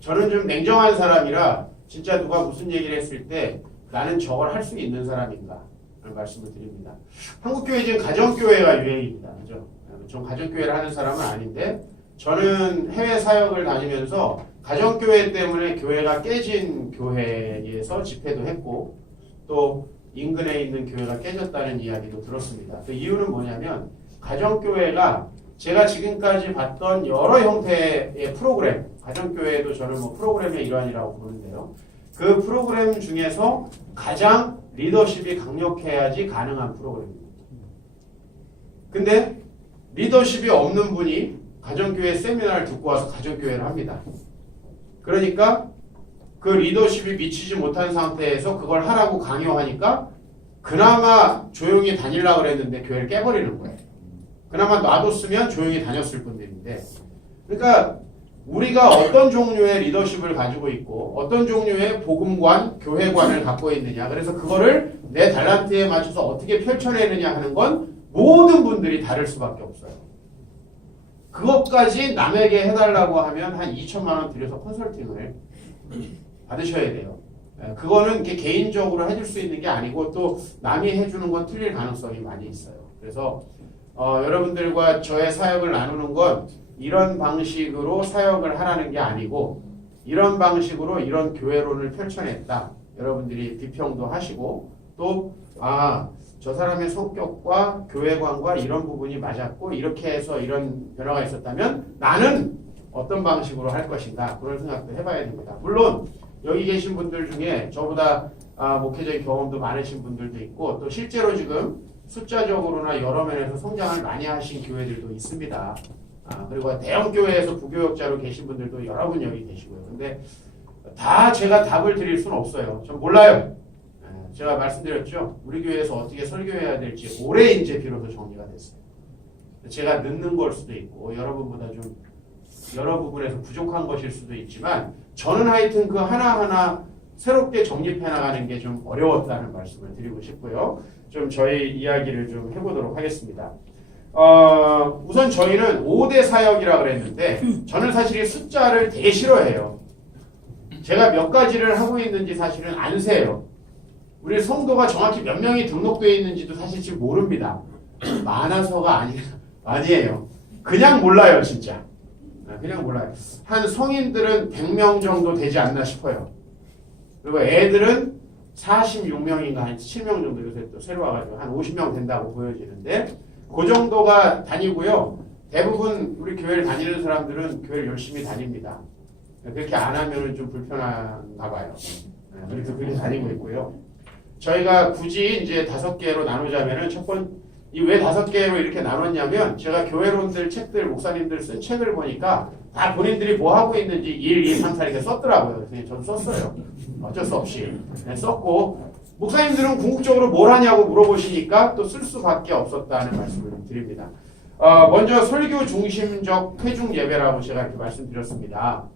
저는 좀 냉정한 사람이라 진짜 누가 무슨 얘기를 했을 때 나는 저걸 할 수 있는 사람인가 라는 말씀을 드립니다. 한국교회 지금 가정교회가 유행입니다. 그죠? 전 가정교회를 하는 사람은 아닌데 저는 해외 사역을 다니면서 가정교회 때문에 교회가 깨진 교회에서 집회도 했고 또 인근에 있는 교회가 깨졌다는 이야기도 들었습니다. 그 이유는 뭐냐면 가정교회가 제가 지금까지 봤던 여러 형태의 프로그램, 가정교회도 저는 뭐 프로그램의 일환이라고 보는데요. 그 프로그램 중에서 가장 리더십이 강력해야지 가능한 프로그램입니다. 근데 리더십이 없는 분이 가정교회 세미나를 듣고 와서 가정교회를 합니다. 그러니까 그 리더십이 미치지 못한 상태에서 그걸 하라고 강요하니까 그나마 조용히 다니려고 그랬는데 교회를 깨버리는 거예요. 그나마 놔뒀으면 조용히 다녔을 분들인데, 그러니까 우리가 어떤 종류의 리더십을 가지고 있고 어떤 종류의 복음관, 교회관을 갖고 있느냐, 그래서 그거를 내 달란트에 맞춰서 어떻게 펼쳐내느냐 하는 건 모든 분들이 다를 수밖에 없어요. 그것까지 남에게 해달라고 하면 한 2천만 원 들여서 컨설팅을 받으셔야 돼요. 그거는 개인적으로 해줄 수 있는 게 아니고 또 남이 해주는 건 틀릴 가능성이 많이 있어요. 그래서 여러분들과 저의 사역을 나누는 건 이런 방식으로 사역을 하라는 게 아니고 이런 방식으로 이런 교회론을 펼쳐냈다. 여러분들이 비평도 하시고 또 저 사람의 성격과 교회관과 이런 부분이 맞았고 이렇게 해서 이런 변화가 있었다면 나는 어떤 방식으로 할 것인가 그런 생각도 해봐야 됩니다. 물론 여기 계신 분들 중에 저보다 목회적인 경험도 많으신 분들도 있고 또 실제로 지금 숫자적으로나 여러 면에서 성장을 많이 하신 교회들도 있습니다. 그리고 대형 교회에서 부교역자로 계신 분들도 여러분 여기 계시고요. 근데 다 제가 답을 드릴 수는 없어요. 전 몰라요. 제가 말씀드렸죠. 우리 교회에서 어떻게 설교해야 될지 올해 이제 비로소 정리가 됐어요. 제가 늦는 걸 수도 있고 여러분보다 좀 여러 부분에서 부족한 것일 수도 있지만 저는 하여튼 그 하나하나 새롭게 정립해 나가는 게 좀 어려웠다는 말씀을 드리고 싶고요. 좀 저희 이야기를 좀 해보도록 하겠습니다. 우선 저희는 5대 사역이라 그랬는데 저는 사실 이 숫자를 되게 싫어해요. 제가 몇 가지를 하고 있는지 사실은 안 세요. 우리 성도가 정확히 몇 명이 등록되어 있는지도 사실 지금 모릅니다. 많아서가 아니에요. 그냥 몰라요, 진짜. 그냥 몰라요. 한 성인들은 100명 정도 되지 않나 싶어요. 그리고 애들은 46명인가 한 7명 정도 요새 또 새로 와가지고 한 50명 된다고 보여지는데 그 정도가 다니고요. 대부분 우리 교회를 다니는 사람들은 교회를 열심히 다닙니다. 그렇게 안 하면 좀 불편한가 봐요. 그래서 그렇게 다니고 있고요. 저희가 굳이 이제 5개로 나누자면은 이 왜 5개로 이렇게 나눴냐면 제가 교회론들 책들 목사님들 쓴 책을 보니까 다 본인들이 뭐 하고 있는지 1, 2, 3, 4 이렇게 썼더라고요. 그래서 저는 썼어요. 어쩔 수 없이 썼고 목사님들은 궁극적으로 뭘 하냐고 물어보시니까 또 쓸 수밖에 없었다는 말씀을 드립니다. 먼저 설교 중심적 회중 예배라고 제가 이렇게 말씀드렸습니다.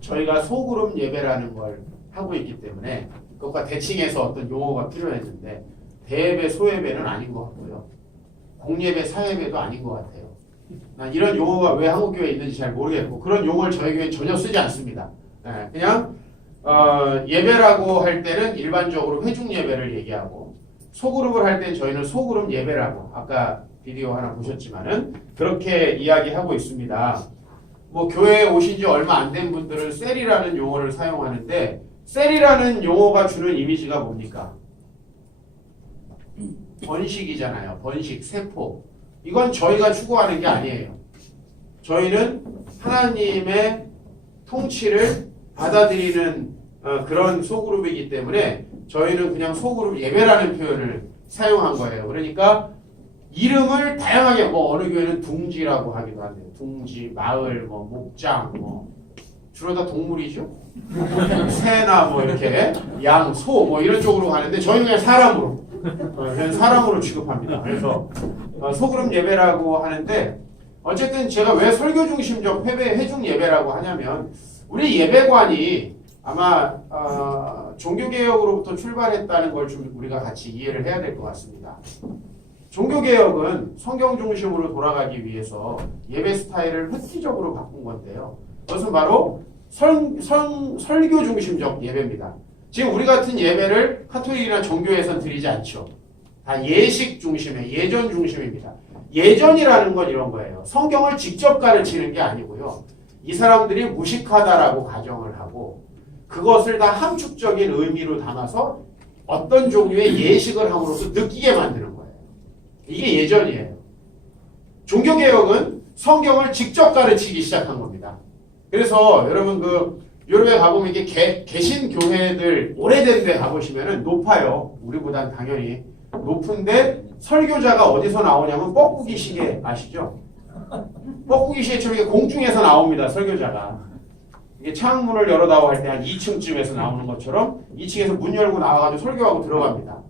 저희가 소그룹 예배라는 걸 하고 있기 때문에 그것과 대칭해서 어떤 용어가 필요했는데 대예배, 소예배는 아닌 것 같고요. 공예배, 사예배도 아닌 것 같아요. 난 이런 용어가 왜 한국교회에 있는지 잘 모르겠고 그런 용어를 저희 교회는 전혀 쓰지 않습니다. 그냥 예배라고 할 때는 일반적으로 회중 예배를 얘기하고 소그룹을 할 때 저희는 소그룹 예배라고 아까 비디오 하나 보셨지만은 그렇게 이야기하고 있습니다. 뭐 교회에 오신 지 얼마 안 된 분들은 셀이라는 용어를 사용하는데 셀이라는 용어가 주는 이미지가 뭡니까? 번식이잖아요. 번식, 세포. 이건 저희가 추구하는 게 아니에요. 저희는 하나님의 통치를 받아들이는 그런 소그룹이기 때문에 저희는 그냥 소그룹 예배라는 표현을 사용한 거예요. 그러니까 이름을 다양하게 어느 교회는 둥지라고 하기도 한대요. 둥지, 마을, 목장, 주로 다 동물이죠. 새나 이렇게 양, 소 이런 쪽으로 가는데 저희는 그냥 사람으로 취급합니다. 그래서 소그룹 예배라고 하는데 어쨌든 제가 왜 설교 중심적 회중 예배라고 하냐면 우리 예배관이 아마 종교개혁으로부터 출발했다는 걸 좀 우리가 같이 이해를 해야 될 것 같습니다. 종교개혁은 성경 중심으로 돌아가기 위해서 예배 스타일을 획기적으로 바꾼 건데요. 그것은 바로 설교 중심적 예배입니다. 지금 우리 같은 예배를 카톨릭이나 정교에선 드리지 않죠. 다 예식 중심의 예전 중심입니다. 예전이라는 건 이런 거예요. 성경을 직접 가르치는 게 아니고요. 이 사람들이 무식하다라고 가정을 하고 그것을 다 함축적인 의미로 담아서 어떤 종류의 예식을 함으로써 느끼게 만드는 거예요. 이게 예전이에요. 종교개혁은 성경을 직접 가르치기 시작한 겁니다. 그래서 여러분 유럽에 가보면 이게 개신교회들 오래된 데 가보시면은 높아요. 우리보단 당연히 높은데 설교자가 어디서 나오냐면 뻐꾸기 시계 아시죠? 뻐꾸기 시계처럼 이게 공중에서 나옵니다. 설교자가. 이게 창문을 열어다오 할 때 한 2층쯤에서 나오는 것처럼 2층에서 문 열고 나와가지고 설교하고 들어갑니다.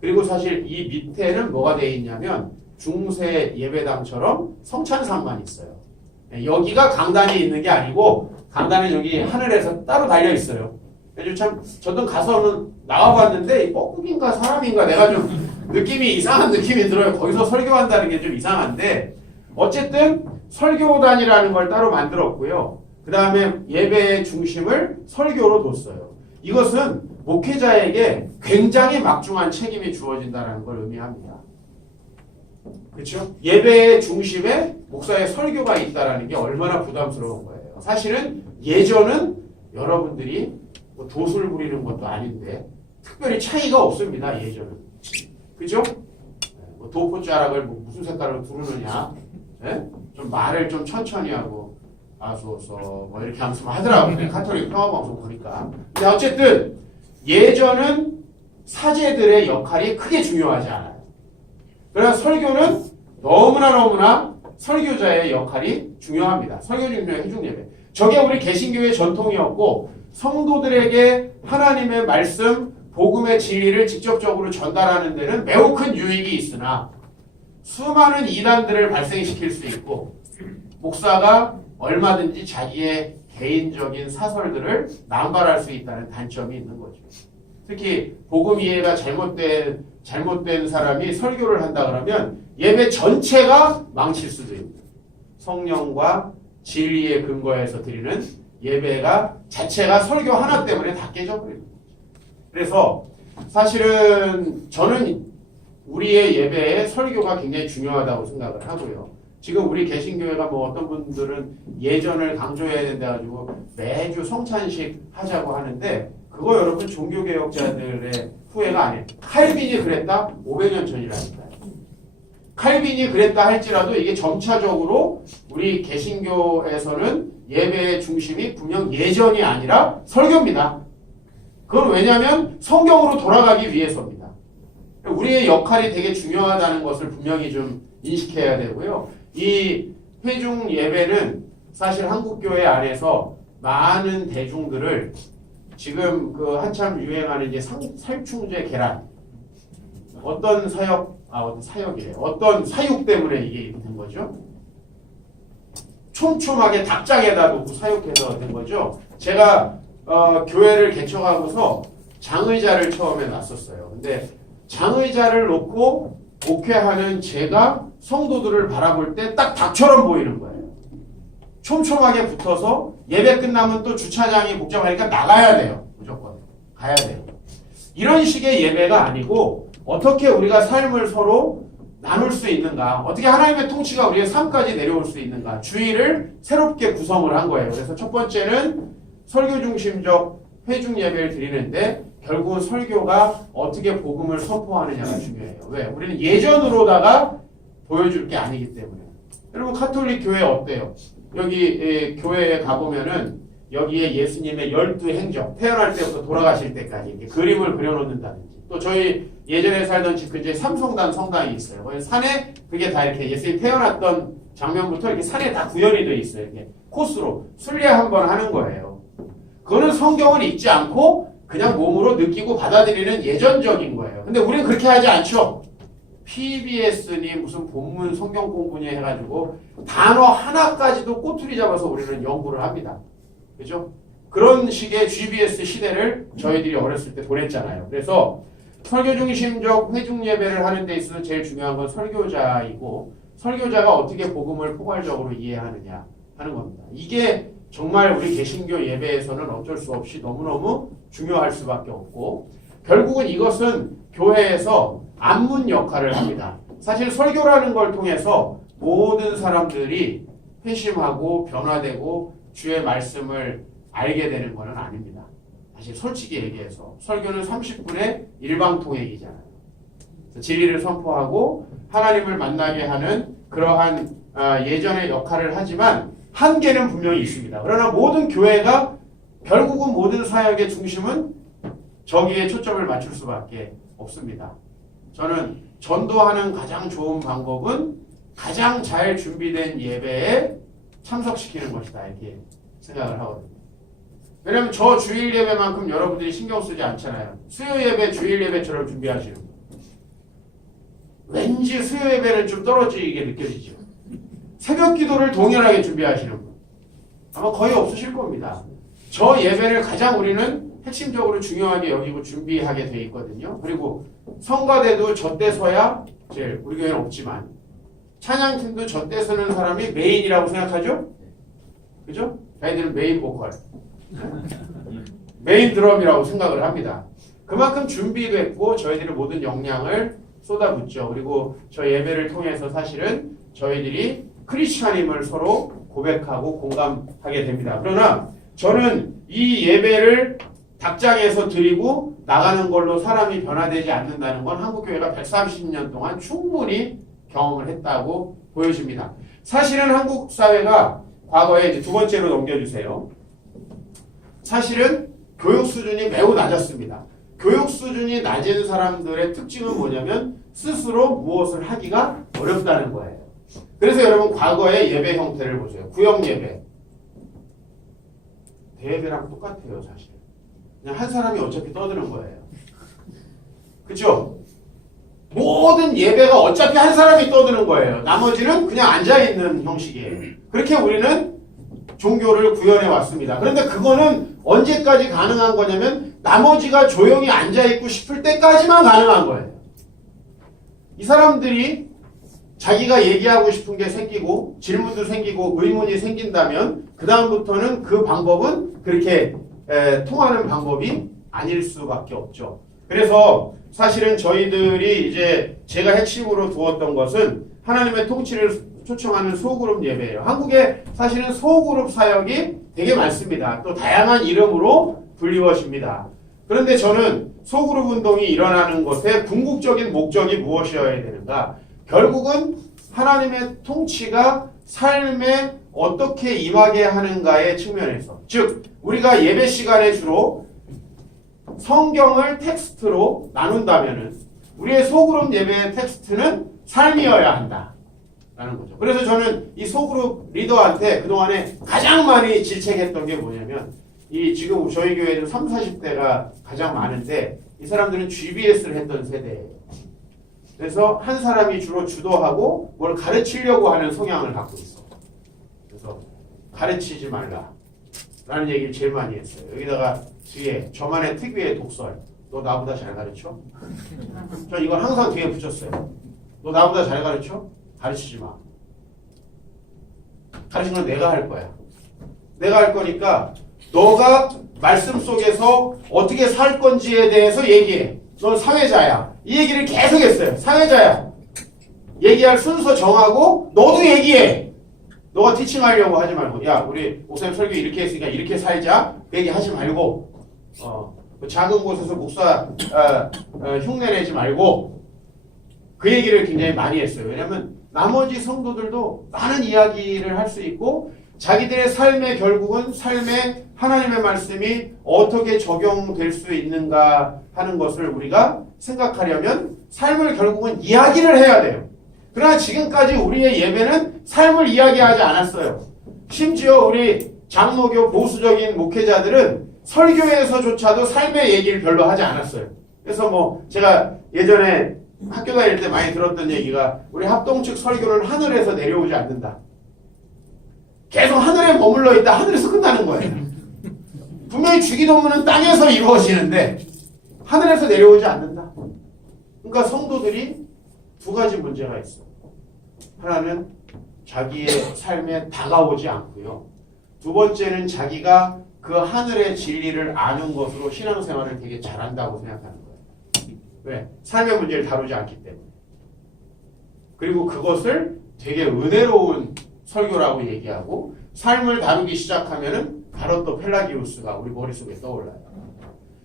그리고 사실 이 밑에는 뭐가 되어 있냐면 중세 예배당처럼 성찬상만 있어요. 여기가 강단이 있는 게 아니고 강단은 여기 하늘에서 따로 달려 있어요. 그래서 참 저도 가서는 나와봤는데 뻐꾸기인가 사람인가 내가 좀 느낌이 이상한 느낌이 들어요. 거기서 설교한다는 게 좀 이상한데 어쨌든 설교단이라는 걸 따로 만들었고요. 그 다음에 예배의 중심을 설교로 뒀어요. 이것은 목회자에게 굉장히 막중한 책임이 주어진다는 걸 의미합니다. 그렇죠? 예배의 중심에 목사의 설교가 있다는 게 얼마나 부담스러운 거예요. 사실은 예전은 여러분들이 뭐 도술 부리는 것도 아닌데 특별히 차이가 없습니다. 예전은. 그죠? 뭐 도포자락을 뭐 무슨 색깔로 두르느냐. 네? 좀 말을 좀 천천히 하고 아소서 뭐 이렇게 하면서 하더라고요. 카톨릭 평화방송 보니까. 근데 어쨌든 예전은 사제들의 역할이 크게 중요하지 않아요. 그래서 설교는 너무나 설교자의 역할이 중요합니다. 설교 중심의 회중예배. 저게 우리 개신교의 전통이었고 성도들에게 하나님의 말씀, 복음의 진리를 직접적으로 전달하는 데는 매우 큰 유익이 있으나 수많은 이단들을 발생시킬 수 있고 목사가 얼마든지 자기의 개인적인 사설들을 남발할 수 있다는 단점이 있는 거죠. 특히 복음 이해가 잘못된 사람이 설교를 한다 그러면 예배 전체가 망칠 수도 있습니다. 성령과 진리의 근거에서 드리는 예배가 자체가 설교 하나 때문에 다 깨져버립니다. 그래서 사실은 저는 우리의 예배에 설교가 굉장히 중요하다고 생각을 하고요. 지금 우리 개신교회가 뭐 어떤 분들은 예전을 강조해야 된다 가지고 매주 성찬식 하자고 하는데 그거 여러분 종교개혁자들의 후회가 아니에요. 칼빈이 그랬다? 500년 전이라니까요. 칼빈이 그랬다 할지라도 이게 점차적으로 우리 개신교에서는 예배의 중심이 분명 예전이 아니라 설교입니다. 그건 왜냐하면 성경으로 돌아가기 위해서입니다. 우리의 역할이 되게 중요하다는 것을 분명히 좀 인식해야 되고요. 이 회중 예배는 사실 한국교회 안에서 많은 대중들을 지금 한참 유행하는 이제 살충제 계란 어떤 사역이래요. 어떤 사육 때문에 이게 된 거죠. 촘촘하게 닭장에다 놓고 사육해서 된 거죠. 제가 교회를 개척하고서 장의자를 처음에 놨었어요. 근데 장의자를 놓고 목회하는 제가 성도들을 바라볼 때 딱 닭처럼 보이는 거예요. 촘촘하게 붙어서 예배 끝나면 또 주차장이 복잡하니까 나가야 돼요. 무조건. 가야 돼요. 이런 식의 예배가 아니고 어떻게 우리가 삶을 서로 나눌 수 있는가, 어떻게 하나님의 통치가 우리의 삶까지 내려올 수 있는가, 주의를 새롭게 구성을 한 거예요. 그래서 첫 번째는 설교 중심적 회중 예배를 드리는데 결국은 설교가 어떻게 복음을 선포하느냐가 중요해요. 왜? 우리는 예전으로다가 보여줄 게 아니기 때문에. 여러분 카톨릭 교회 어때요? 여기 교회에 가보면은 여기에 예수님의 12행적, 태어날 때부터 돌아가실 때까지 이렇게 그림을 그려놓는다든지 또 저희 예전에 살던 집 근처에 삼성단 성당이 있어요. 거기 산에 그게 다 이렇게 예수님 태어났던 장면부터 이렇게 산에 다 구현이 되어 있어요. 이렇게 코스로 순례 한번 하는 거예요. 그거는 성경은 읽지 않고 그냥 몸으로 느끼고 받아들이는 예전적인 거예요. 근데 우리는 그렇게 하지 않죠. PBS니 무슨 본문 성경 공부니 해가지고 단어 하나까지도 꼬투리 잡아서 우리는 연구를 합니다. 그죠? 그런 식의 GBS 시대를 저희들이 어렸을 때 보냈잖아요. 그래서 설교 중심적 회중 예배를 하는 데 있어서 제일 중요한 건 설교자이고 설교자가 어떻게 복음을 포괄적으로 이해하느냐. 하는 겁니다. 이게 정말 우리 개신교 예배에서는 어쩔 수 없이 너무너무 중요할 수밖에 없고 결국은 이것은 교회에서 안문 역할을 합니다. 사실 설교라는 걸 통해서 모든 사람들이 회심하고 변화되고 주의 말씀을 알게 되는 것은 아닙니다. 사실 솔직히 얘기해서 설교는 30분의 일방통행이잖아요. 진리를 선포하고 하나님을 만나게 하는 그러한 예전의 역할을 하지만 한계는 분명히 있습니다. 그러나 모든 교회가 결국은 모든 사역의 중심은 저기에 초점을 맞출 수밖에 없습니다. 저는 전도하는 가장 좋은 방법은 가장 잘 준비된 예배에 참석시키는 것이다 이렇게 생각을 하거든요. 왜냐하면 저 주일 예배만큼 여러분들이 신경 쓰지 않잖아요. 수요 예배, 주일 예배처럼 준비하시는 분. 왠지 수요 예배는 좀 떨어지게 느껴지죠. 새벽 기도를 동일하게 준비하시는 분. 아마 거의 없으실 겁니다. 저 예배를 가장 우리는 핵심적으로 중요하게 여기고 준비하게 돼 있거든요. 그리고 성가대도 저 때 서야 제일 우리 교회는 없지만 찬양팀도 저 때 서는 사람이 메인이라고 생각하죠? 그죠? 저희들은 메인 보컬. 메인 드럼이라고 생각을 합니다. 그만큼 준비됐고 저희들이 모든 역량을 쏟아붓죠. 그리고 저 예배를 통해서 사실은 저희들이 크리스찬임을 서로 고백하고 공감하게 됩니다. 그러나 저는 이 예배를 닭장에서 드리고 나가는 걸로 사람이 변화되지 않는다는 건 한국교회가 130년 동안 충분히 경험을 했다고 보여집니다. 사실은 한국 사회가 과거에 이제 두 번째로 넘겨주세요. 사실은 교육 수준이 매우 낮았습니다. 교육 수준이 낮은 사람들의 특징은 뭐냐면 스스로 무엇을 하기가 어렵다는 거예요. 그래서 여러분 과거의 예배 형태를 보세요. 구역 예배. 대예배랑 똑같아요, 사실. 그냥 한 사람이 어차피 떠드는 거예요. 그쵸? 모든 예배가 어차피 한 사람이 떠드는 거예요. 나머지는 그냥 앉아있는 형식이에요. 그렇게 우리는 종교를 구현해 왔습니다. 그런데 그거는 언제까지 가능한 거냐면 나머지가 조용히 앉아있고 싶을 때까지만 가능한 거예요. 이 사람들이 자기가 얘기하고 싶은 게 생기고 질문도 생기고 의문이 생긴다면 그 다음부터는 그 방법은 그렇게 통하는 방법이 아닐 수밖에 없죠. 그래서 사실은 저희들이 이제 제가 핵심으로 두었던 것은 하나님의 통치를 초청하는 소그룹 예배예요. 한국에 사실은 소그룹 사역이 되게 많습니다. 또 다양한 이름으로 불리워집니다. 그런데 저는 소그룹 운동이 일어나는 것의 궁극적인 목적이 무엇이어야 되는가? 결국은 하나님의 통치가 삶에 어떻게 임하게 하는가의 측면에서, 즉 우리가 예배 시간에 주로 성경을 텍스트로 나눈다면은 우리의 소그룹 예배의 텍스트는 삶이어야 한다 라는 거죠. 그래서 저는 이 소그룹 리더한테 그동안에 가장 많이 질책했던 게 뭐냐면 이 지금 저희 교회는 30, 40대가 가장 많은데 이 사람들은 GBS를 했던 세대예요. 그래서 한 사람이 주로 주도하고 뭘 가르치려고 하는 성향을 갖고 있어. 그래서 가르치지 말라 라는 얘기를 제일 많이 했어요. 여기다가 뒤에 저만의 특유의 독설. 너 나보다 잘 가르쳐? 저 이걸 항상 뒤에 붙였어요. 너 나보다 잘 가르쳐? 가르치지 마. 가르치는 건 내가 할 거야. 내가 할 거니까 너가 말씀 속에서 어떻게 살 건지에 대해서 얘기해. 넌 사회자야. 이 얘기를 계속 했어요. 사회자야. 얘기할 순서 정하고 너도 얘기해. 너가 티칭하려고 하지 말고 야 우리 목사님 설교 이렇게 했으니까 이렇게 살자. 그 얘기 하지 말고 작은 곳에서 목사 흉내내지 말고 그 얘기를 굉장히 많이 했어요. 왜냐하면 나머지 성도들도 많은 이야기를 할 수 있고 자기들의 삶의 결국은 삶에 하나님의 말씀이 어떻게 적용될 수 있는가 하는 것을 우리가 생각하려면 삶을 결국은 이야기를 해야 돼요. 그러나 지금까지 우리의 예배는 삶을 이야기하지 않았어요. 심지어 우리 장로교 보수적인 목회자들은 설교에서조차도 삶의 얘기를 별로 하지 않았어요. 그래서 뭐 제가 예전에 학교 다닐 때 많이 들었던 얘기가 우리 합동 측 설교는 하늘에서 내려오지 않는다. 계속 하늘에 머물러 있다 하늘에서 끝나는 거예요. 분명히 주기도문은 땅에서 이루어지는데 하늘에서 내려오지 않는다. 그러니까 성도들이 두 가지 문제가 있어. 하나는 자기의 삶에 다가오지 않고요. 두 번째는 자기가 그 하늘의 진리를 아는 것으로 신앙생활을 되게 잘한다고 생각하는 거예요. 왜? 삶의 문제를 다루지 않기 때문에. 그리고 그것을 되게 은혜로운 설교라고 얘기하고 삶을 다루기 시작하면은 바로 또 펠라기우스가 우리 머릿속에 떠올라요.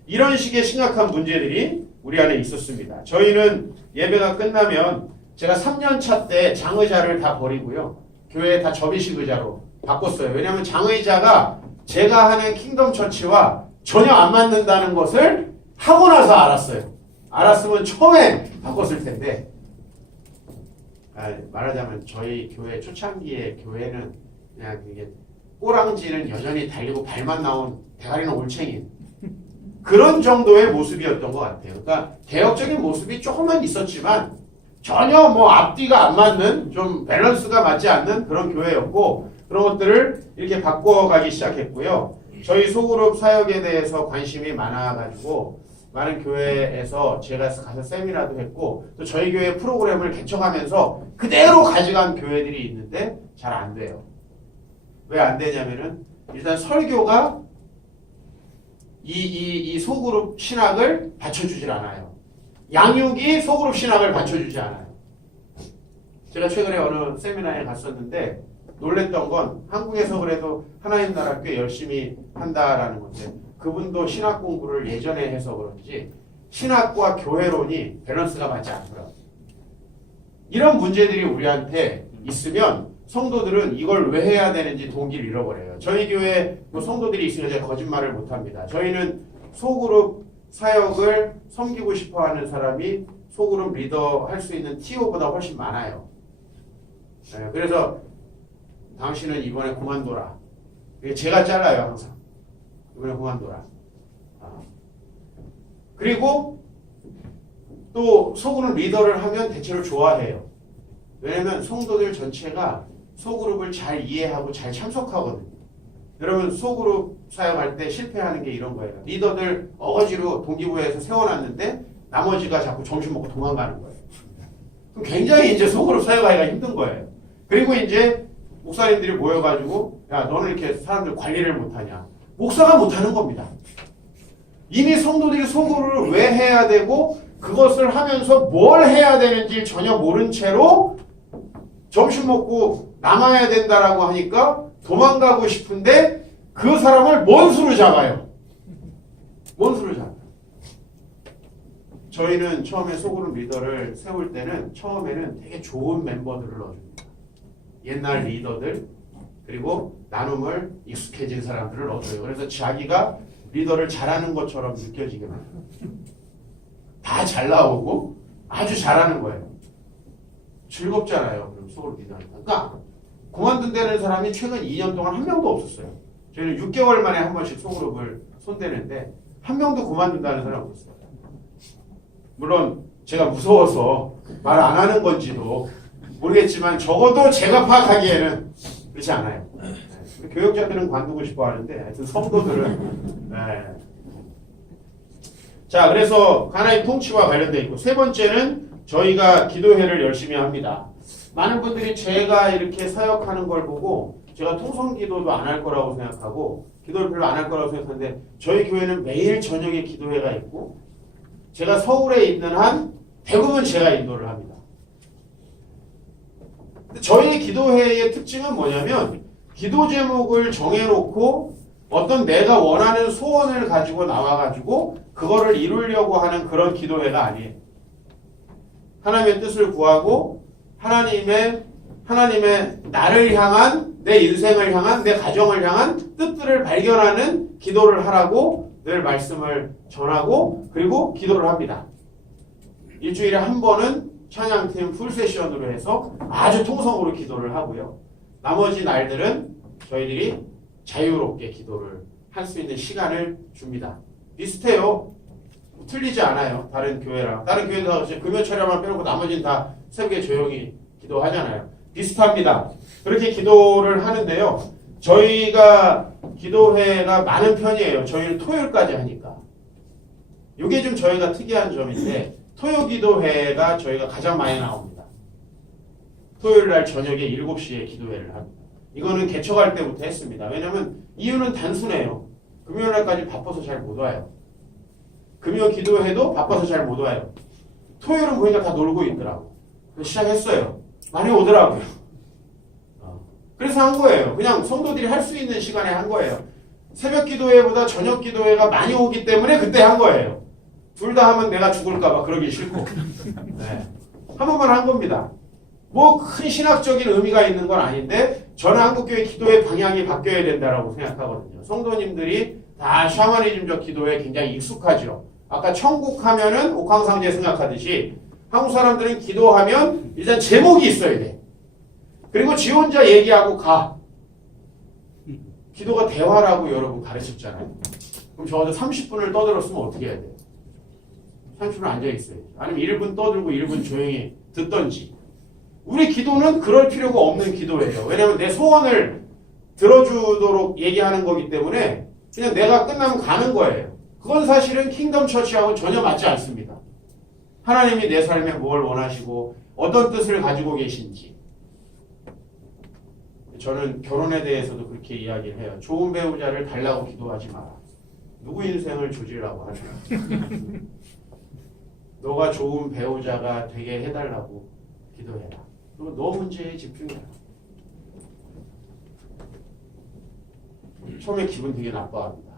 이런 식의 심각한 문제들이 우리 안에 있었습니다. 저희는 예배가 끝나면 제가 3년차 때 장의자를 다 버리고요. 교회에 다 접이식 의자로 바꿨어요. 왜냐하면 장의자가 제가 하는 킹덤 처치와 전혀 안 맞는다는 것을 하고 나서 알았어요. 알았으면 처음에 바꿨을 텐데 말하자면 저희 교회 초창기의 교회는 그냥 이게 꼬랑지는 여전히 달리고 발만 나온 대가리는 올챙인 그런 정도의 모습이었던 것 같아요. 그러니까 개혁적인 모습이 조금만 있었지만 전혀 뭐 앞뒤가 안 맞는 좀 밸런스가 맞지 않는 그런 교회였고 그런 것들을 이렇게 바꿔가기 시작했고요. 저희 소그룹 사역에 대해서 관심이 많아가지고 많은 교회에서 제가 가서 세미나도 했고 또 저희 교회 프로그램을 개척하면서 그대로 가져간 교회들이 있는데 잘 안 돼요. 왜 안 되냐면은 일단 설교가 이 소그룹 신학을 받쳐주질 않아요. 양육이 소그룹 신학을 받쳐주지 않아요. 제가 최근에 어느 세미나에 갔었는데 놀랬던 건 한국에서 그래도 하나님 나라 꽤 열심히 한다라는 건데 그분도 신학 공부를 예전에 해서 그런지 신학과 교회론이 밸런스가 맞지 않더라고요. 이런 문제들이 우리한테 있으면 성도들은 이걸 왜 해야 되는지 동기를 잃어버려요. 저희 교회 뭐 성도들이 있으면 제가 거짓말을 못합니다. 저희는 소그룹 사역을 섬기고 싶어하는 사람이 소그룹 리더 할 수 있는 TO보다 훨씬 많아요. 네, 그래서 당신은 이번에 그만둬라. 제가 잘라요 항상. 이번에 그만둬라. 그리고 또 소그룹 리더를 하면 대체로 좋아해요. 왜냐면 성도들 전체가 소그룹을 잘 이해하고 잘 참석하거든요. 여러분 소그룹 사역할 때 실패하는 게 이런 거예요. 리더들 어거지로 동기부여해서 세워놨는데 나머지가 자꾸 점심 먹고 도망가는 거예요. 그럼 굉장히 이제 소그룹 사역하기가 힘든 거예요. 그리고 이제 목사님들이 모여가지고 야 너는 이렇게 사람들 관리를 못하냐. 목사가 못하는 겁니다. 이미 성도들이 소그룹을 왜 해야 되고 그것을 하면서 뭘 해야 되는지 전혀 모른 채로 점심 먹고 남아야 된다라고 하니까 도망가고 싶은데 그 사람을 원수로 잡아요. 원수로 잡아요. 저희는 처음에 소그룹 리더를 세울 때는 처음에는 되게 좋은 멤버들을 넣어줍니다. 옛날 리더들 그리고 나눔을 익숙해진 사람들을 넣어줘요. 그래서 자기가 리더를 잘하는 것처럼 느껴지게 만들어요. 다 잘 나오고 아주 잘하는 거예요. 즐겁잖아요. 그럼 소그룹 리더니까. 그러니까 그만둔다는 사람이 최근 2년 동안 한 명도 없었어요. 저희는 6개월 만에 한 번씩 소그룹을 손대는데 한 명도 그만둔다는 사람이 없었어요. 물론 제가 무서워서 말 안 하는 건지도 모르겠지만 적어도 제가 파악하기에는 그렇지 않아요. 네. 교역자들은 관두고 싶어 하는데 하여튼 성도들은 네. 자 그래서 하나님 통치와 관련되어 있고 세 번째는 저희가 기도회를 열심히 합니다. 많은 분들이 제가 이렇게 사역하는 걸 보고 제가 통성기도도 안 할 거라고 생각하고 기도를 별로 안 할 거라고 생각하는데 저희 교회는 매일 저녁에 기도회가 있고 제가 서울에 있는 한 대부분 제가 인도를 합니다. 저희 기도회의 특징은 뭐냐면 기도 제목을 정해놓고 어떤 내가 원하는 소원을 가지고 나와가지고 그거를 이루려고 하는 그런 기도회가 아니에요. 하나님의 뜻을 구하고 하나님의 나를 향한 내 인생을 향한 내 가정을 향한 뜻들을 발견하는 기도를 하라고 늘 말씀을 전하고 그리고 기도를 합니다. 일주일에 한 번은 찬양팀 풀세션으로 해서 아주 통성으로 기도를 하고요. 나머지 날들은 저희들이 자유롭게 기도를 할 수 있는 시간을 줍니다. 비슷해요. 틀리지 않아요. 다른 교회랑. 다른 교회도 금요 철야만 빼놓고 나머지는 다 새벽에 조용히 기도하잖아요. 비슷합니다. 그렇게 기도를 하는데요. 저희가 기도회가 많은 편이에요. 저희는 토요일까지 하니까. 이게 좀 저희가 특이한 점인데 토요 기도회가 저희가 가장 많이 나옵니다. 토요일 날 저녁에 7시에 기도회를 합니다. 이거는 개척할 때부터 했습니다. 왜냐하면 이유는 단순해요. 금요일 날까지 바빠서 잘 못 와요. 금요 기도회도 바빠서 잘 못 와요. 토요일은 보니까 다 놀고 있더라고. 그래서 시작했어요. 많이 오더라고요. 그래서 한 거예요. 그냥 성도들이 할 수 있는 시간에 한 거예요. 새벽 기도회보다 저녁 기도회가 많이 오기 때문에 그때 한 거예요. 둘 다 하면 내가 죽을까봐 그러기 싫고. 네. 한 번만 한 겁니다. 뭐 큰 신학적인 의미가 있는 건 아닌데 저는 한국교회 기도의 방향이 바뀌어야 된다고 생각하거든요. 성도님들이 다 샤머니즘적 기도에 굉장히 익숙하죠. 아까 천국 하면은 옥황상제 생각하듯이 한국 사람들은 기도하면 일단 제목이 있어야 돼. 그리고 지 혼자 얘기하고 가. 기도가 대화라고 여러분 가르쳤잖아요. 그럼 적어도 30분을 떠들었으면 어떻게 해야 돼요? 30분 앉아있어야지. 아니면 1분 떠들고 1분 조용히 듣던지. 우리 기도는 그럴 필요가 없는 기도예요. 왜냐하면 내 소원을 들어주도록 얘기하는 거기 때문에 그냥 내가 끝나면 가는 거예요. 그건 사실은 킹덤 처치하고 전혀 맞지 않습니다. 하나님이 내 삶에 뭘 원하시고 어떤 뜻을 가지고 계신지. 저는 결혼에 대해서도 그렇게 이야기를 해요. 좋은 배우자를 달라고 기도하지 마라. 누구 인생을 조지려고 하냐. 너가 좋은 배우자가 되게 해달라고 기도해라. 그리고 너 문제에 집중해라. 처음에 기분 되게 나빠합니다.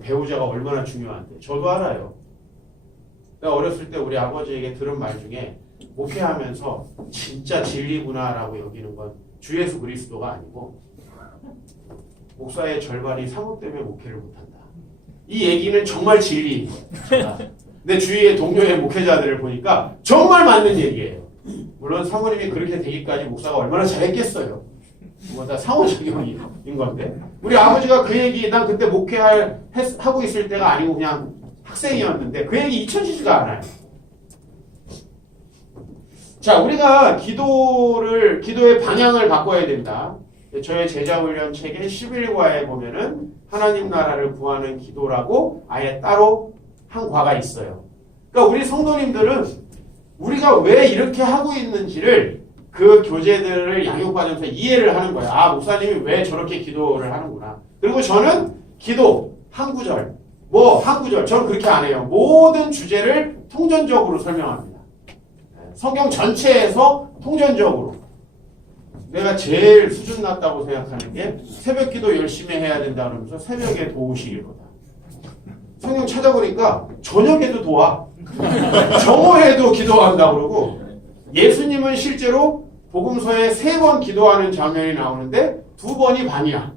배우자가 얼마나 중요한데. 저도 알아요. 내가 어렸을 때 우리 아버지에게 들은 말 중에 목회하면서 진짜 진리구나라고 여기는 건 주 예수 그리스도가 아니고 목사의 절반이 사모 때문에 목회를 못한다. 이 얘기는 정말 진리인 거예요. 내 주위의 동료의 목회자들을 보니까 정말 맞는 얘기예요. 물론 사모님이 그렇게 되기까지 목사가 얼마나 잘했겠어요. 뭐 다 상호작용인 건데 우리 아버지가 그 얘기 난 그때 하고 있을 때가 아니고 그냥 학생이었는데 그 얘기 잊혀지지가 않아요. 자, 우리가 기도의 방향을 바꿔야 된다. 저의 제자훈련 책의 11과에 보면은 하나님 나라를 구하는 기도라고 아예 따로 한 과가 있어요. 그러니까 우리 성도님들은 우리가 왜 이렇게 하고 있는지를 그 교재들을 양육받으면서 이해를 하는 거예요. 아, 목사님이 왜 저렇게 기도를 하는구나. 그리고 저는 기도, 한 구절, 한 구절, 저는 그렇게 안 해요. 모든 주제를 통전적으로 설명합니다. 성경 전체에서 통전적으로. 내가 제일 수준 낮다고 생각하는 게 새벽 기도 열심히 해야 된다 그러면서 새벽에 도우시기로다. 성경 찾아보니까 저녁에도 도와. 정오에도 기도한다 그러고 예수님은 실제로 복음서에 3번 기도하는 장면이 나오는데 2번이 밤이야.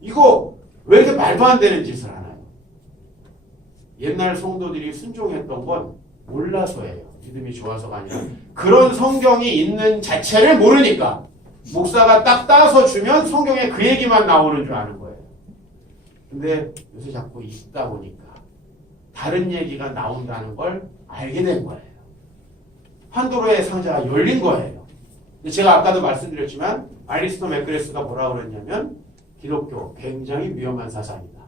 이거 왜 이렇게 말도 안 되는 짓을 하나요? 옛날 성도들이 순종했던 건 몰라서예요. 믿음이 좋아서가 아니라 그런 성경이 있는 자체를 모르니까 목사가 딱 따서 주면 성경에 그 얘기만 나오는 줄 아는 거예요. 근데 요새 자꾸 읽다 보니까 다른 얘기가 나온다는 걸 알게 된 거예요. 판도라의 상자가 열린 거예요. 제가 아까도 말씀드렸지만 알리스토 맥그레스가 뭐라고 그랬냐면 기독교 굉장히 위험한 사상이다.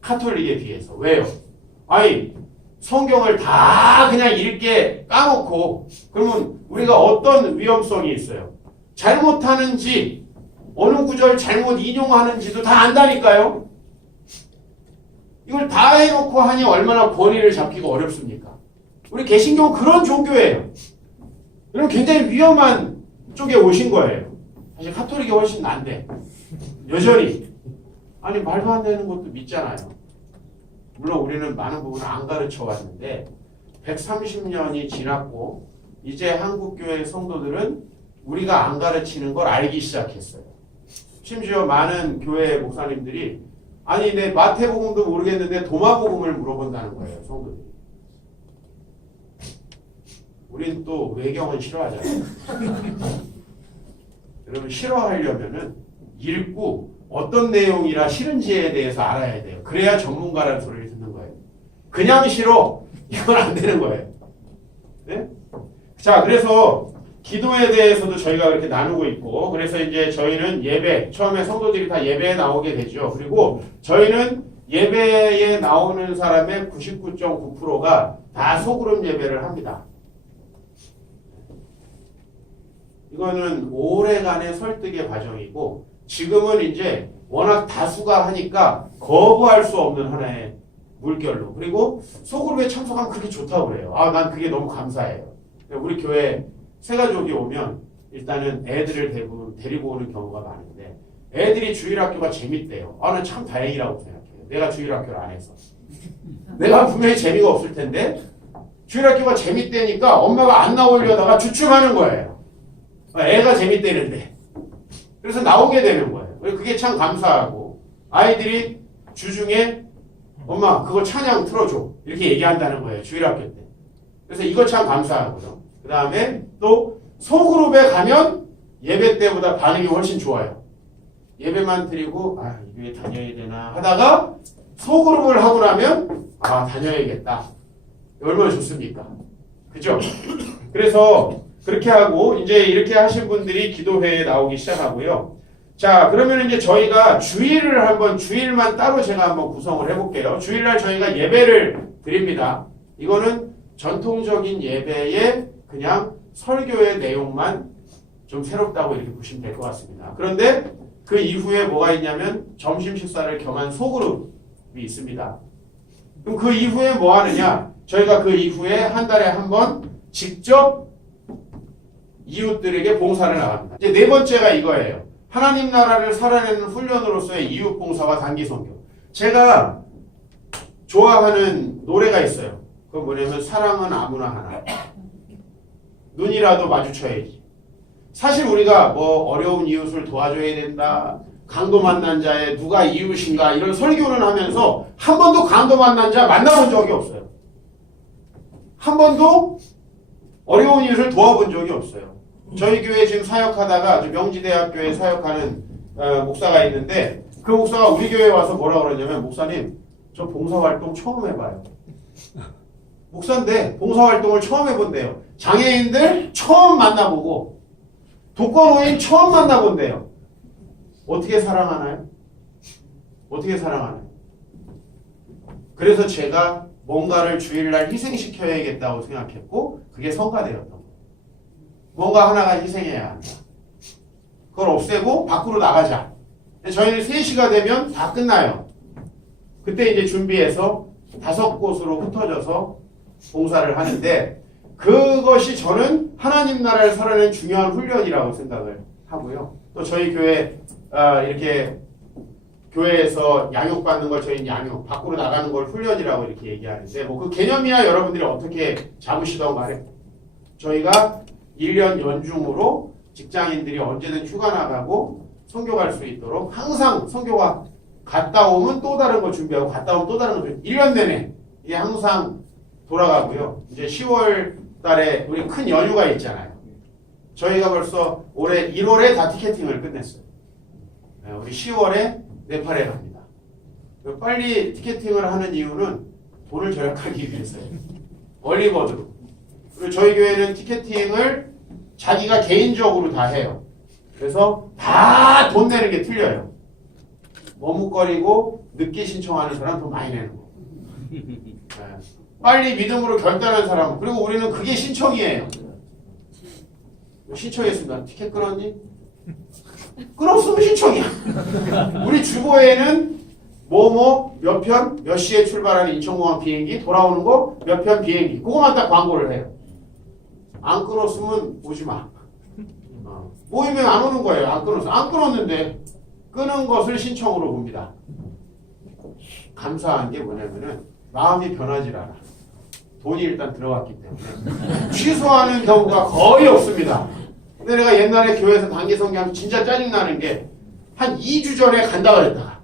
카톨릭에 비해서. 왜요? 아니 성경을 다 그냥 읽게 까놓고 그러면 우리가 어떤 위험성이 있어요? 잘못하는지 어느 구절 잘못 인용하는지도 다 안다니까요. 이걸 다 해놓고 하니 얼마나 권위를 잡기가 어렵습니까? 우리 개신교는 그런 종교예요. 그럼 굉장히 위험한 쪽에 오신 거예요. 사실 카톨릭이 훨씬 난데 여전히 아니 말도 안 되는 것도 믿잖아요. 물론 우리는 많은 부분을 안 가르쳐 왔는데 130년이 지났고 이제 한국교회 성도들은 우리가 안 가르치는 걸 알기 시작했어요. 심지어 많은 교회 목사님들이 아니 내 마태복음도 모르겠는데 도마복음을 물어본다는 거예요. 성도들이. 우린 또 외경은 싫어하잖아요. 여러분 싫어하려면은 읽고 어떤 내용이라 싫은지에 대해서 알아야 돼요. 그래야 전문가라는 소리를 듣는 거예요. 그냥 싫어. 이건 안 되는 거예요. 네? 자, 그래서 기도에 대해서도 저희가 그렇게 나누고 있고 그래서 이제 저희는 예배, 처음에 성도들이 다 예배에 나오게 되죠. 그리고 저희는 예배에 나오는 사람의 99.9%가 다 소그룹 예배를 합니다. 이거는 오래간의 설득의 과정이고 지금은 이제 워낙 다수가 하니까 거부할 수 없는 하나의 물결로. 그리고 소그룹에 참석하면 그렇게 좋다고 그래요. 아, 난 그게 너무 감사해요. 우리 교회 새가족이 오면 일단은 애들을 대부분 데리고 오는 경우가 많은데 애들이 주일학교가 재밌대요. 아, 난 참 다행이라고 생각해요. 내가 주일학교를 안 해서. 내가 분명히 재미가 없을 텐데 주일학교가 재밌대니까 엄마가 안 나오려다가 주춤하는 거예요. 애가 재밌대는데. 그래서 나오게 되는 거예요. 그게 참 감사하고 아이들이 주중에 엄마 그거 찬양 틀어줘 이렇게 얘기한다는 거예요. 주일학교 때. 그래서 이거 참 감사하고요. 그 다음에 또 소그룹에 가면 예배 때보다 반응이 훨씬 좋아요. 예배만 드리고 아 이게 다녀야 되나 하다가 소그룹을 하고 나면 아 다녀야겠다. 얼마나 좋습니까? 그죠? 그래서 그렇게 하고 이제 이렇게 하신 분들이 기도회에 나오기 시작하고요. 자, 그러면 이제 저희가 주일을 한번 주일만 따로 제가 한번 구성을 해볼게요. 주일날 저희가 예배를 드립니다. 이거는 전통적인 예배의 그냥 설교의 내용만 좀 새롭다고 이렇게 보시면 될 것 같습니다. 그런데 그 이후에 뭐가 있냐면 점심 식사를 겸한 소그룹이 있습니다. 그럼 그 이후에 뭐 하느냐? 저희가 그 이후에 한 달에 한 번 직접 이웃들에게 봉사를 나갑니다. 이제 네 번째가 이거예요. 하나님 나라를 살아내는 훈련으로서의 이웃 봉사와 단기 선교. 제가 좋아하는 노래가 있어요. 그건 뭐냐면 사랑은 아무나 하나. 눈이라도 마주쳐야지. 사실 우리가 뭐 어려운 이웃을 도와줘야 된다. 강도 만난 자의 누가 이웃인가 이런 설교는 하면서 한 번도 강도 만난 자 만나본 적이 없어요. 한 번도 어려운 이웃을 도와본 적이 없어요. 저희 교회 지금 사역하다가 명지대학교에 사역하는 목사가 있는데 그 목사가 우리 교회에 와서 뭐라 그러냐면 목사님 저 봉사활동 처음 해봐요. 목사인데 봉사활동을 처음 해본대요. 장애인들 처음 만나보고 독거노인 처음 만나본대요. 어떻게 사랑하나요? 어떻게 사랑하나요? 그래서 제가 뭔가를 주일날 희생시켜야겠다고 생각했고 그게 성가대였던 거예요. 뭔가 하나가 희생해야 한다. 그걸 없애고 밖으로 나가자. 저희는 3시가 되면 다 끝나요. 그때 이제 준비해서 5곳으로 흩어져서 봉사를 하는데 그것이 저는 하나님 나라를 살아내는 중요한 훈련이라고 생각을 하고요. 또 저희 교회 이렇게 교회에서 양육받는 걸 저희는 양육, 밖으로 나가는 걸 훈련이라고 이렇게 얘기하는데 뭐 그 개념이야 여러분들이 어떻게 잡으시던 말에 저희가 1년 연중으로 직장인들이 언제든 휴가 나가고 선교 갈 수 있도록 항상 선교가 갔다 오면 또 다른 거 준비하고 갔다 오면 또 다른 거 준비 1년 내내 이게 항상 돌아가고요. 이제 10월 달에 우리 큰 연휴가 있잖아요. 저희가 벌써 올해 1월에 다 티켓팅을 끝냈어요. 우리 10월에 네팔에 갑니다. 빨리 티켓팅을 하는 이유는 돈을 절약하기 위해서예요. 얼리버드로. 그리고 저희 교회는 티켓팅을 자기가 개인적으로 다 해요. 그래서 다 돈 내는 게 틀려요. 머뭇거리고 늦게 신청하는 사람 돈 많이 내는 거. 네. 빨리 믿음으로 결단한 사람. 그리고 우리는 그게 신청이에요. 신청했습니다. 티켓 끊었니? 끊었으면 신청이야. 우리 주보에는 몇 편, 몇 시에 출발하는 인천공항 비행기, 돌아오는 거 몇 편 비행기. 그거만 딱 광고를 해요. 안 끊었으면 오지 마. 모이면 안 오는 거예요. 안 끊었어. 안 끊었는데 끊은 것을 신청으로 봅니다. 감사한 게 뭐냐면은 마음이 변하질 않아. 돈이 일단 들어갔기 때문에 취소하는 경우가 거의 없습니다. 근데 내가 옛날에 교회에서 단기 선교하면 진짜 짜증나는 게 한 2주 전에 간다 그랬다가